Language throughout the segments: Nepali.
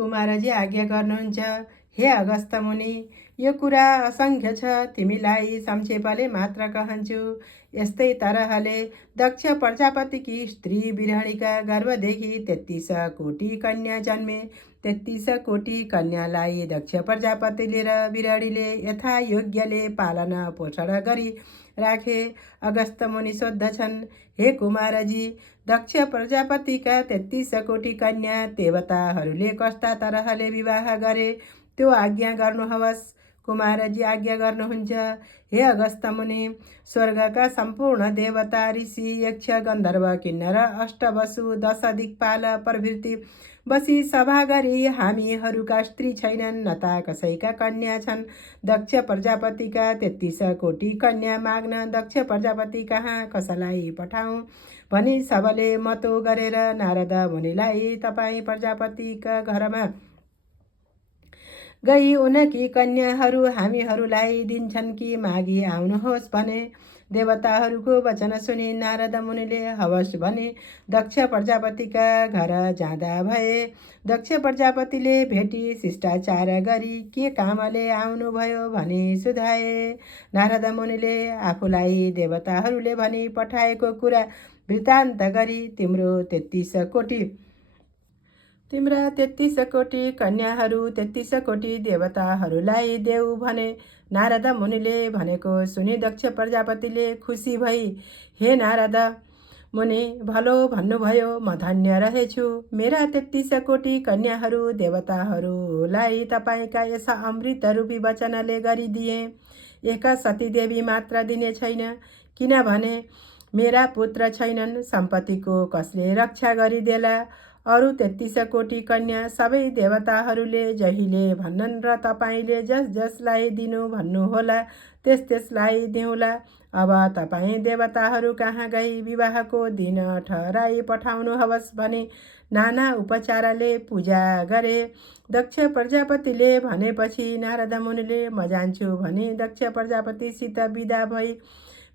कुमारजी आज्ञा गर्नुहुन्छ, हे अगस्त मुनि, यो कुरा असङ्ख्य छ, तिमीलाई संक्षेपले मात्र कहन्छु। यस्तै तरहले दक्ष प्रजापतिकी स्त्री बिरहणीका गर्भदेखि 33 कोटी कन्या जन्मे। 33 कोटी कन्यालाई दक्ष प्रजापतिले र बिरहणीले यथायोग्यले पालन पोषण गरी राखे। अगस्त मुनि सोद्धछन्, हे कुमारजी, दक्ष प्रजापतिका 33 कोटी कन्या देवताहरूले कस्ता तरहले विवाह गरे त्यो आज्ञा गर्नुहोस्। कुमारजी आज्ञा गर्नुहुन्छ, हे अगस्त मुनि, स्वर्गका सम्पूर्ण देवता, ऋषि, यक्ष, गन्धर्व, किन्नर, अष्टवसु, 10 दिक्पाल प्रभृति बसी सभा गरी हामीहरूका स्त्री छैनन्, न त कसैका कन्या छन्। दक्ष प्रजापतिका 33 कोटी कन्या माग्न दक्ष प्रजापति कहाँ कसलाई पठाउँ भनी सबले मतो गरेर नारद मुनिलाई तपाईँ प्रजापतिका घरमा गई उनकी कन्याहरू हामीहरूलाई दिन्छन् कि मागी आउनुहोस् भने। देवताहरूको वचन सुनि नारद मुनिले हवस् भने दक्ष प्रजापतिका घर जाँदा भए। दक्ष प्रजापतिले भेटी शिष्टाचार गरी के कामले आउनुभयो भनी सुधाए। नारद मुनिले आफूलाई देवताहरूले भनी पठाएको कुरा वृत्तान्त गरी तिम्रा 33 कोटी कन्याहरू 33 कोटी देवताहरूलाई देऊ भने। नारद मुनिले भनेको सुनि दक्ष प्रजापतिले खुसी भई, हे नारद मुनि, भलो भन्नुभयो, म धन्य रहेछु। मेरा 33 कोटी कन्याहरू देवताहरूलाई तपाईँका यस अमृत रूपी वचनले गरिदिए। एक सतीदेवी मात्र दिने छैन, किनभने मेरा पुत्र छैनन्। सम्पत्तिको कसले रक्षा गरिदेला। अरू 33 कोटी कन्या सबै देवताहरूले जहिले भन्छन् र तपाईँले जस जसलाई दिनु भन्नुहोला त्यस त्यसलाई दिउँला। अब तपाईँ देवताहरू कहाँ गई विवाहको दिन ठहराई पठाउनुहोस् भने नाना उपचारले पूजा गरे। दक्ष प्रजापतिले भनेपछि नारद मुनिले म जान्छु भनी दक्ष प्रजापतिसित बिदा भई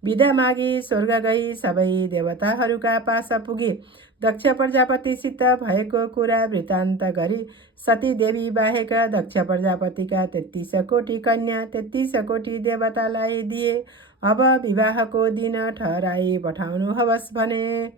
बिदा मागी स्वर्ग गई सबै देवताहरूका पास पुगे। दक्ष प्रजापतिसित भएको कुरा वृत्तान्त गरी सतीदेवी बाहेक दक्ष प्रजापतिका 33 कोटी कन्या 33 कोटी देवतालाई दिए। अब विवाहको दिन ठहराई पठाउनुहोस् भने।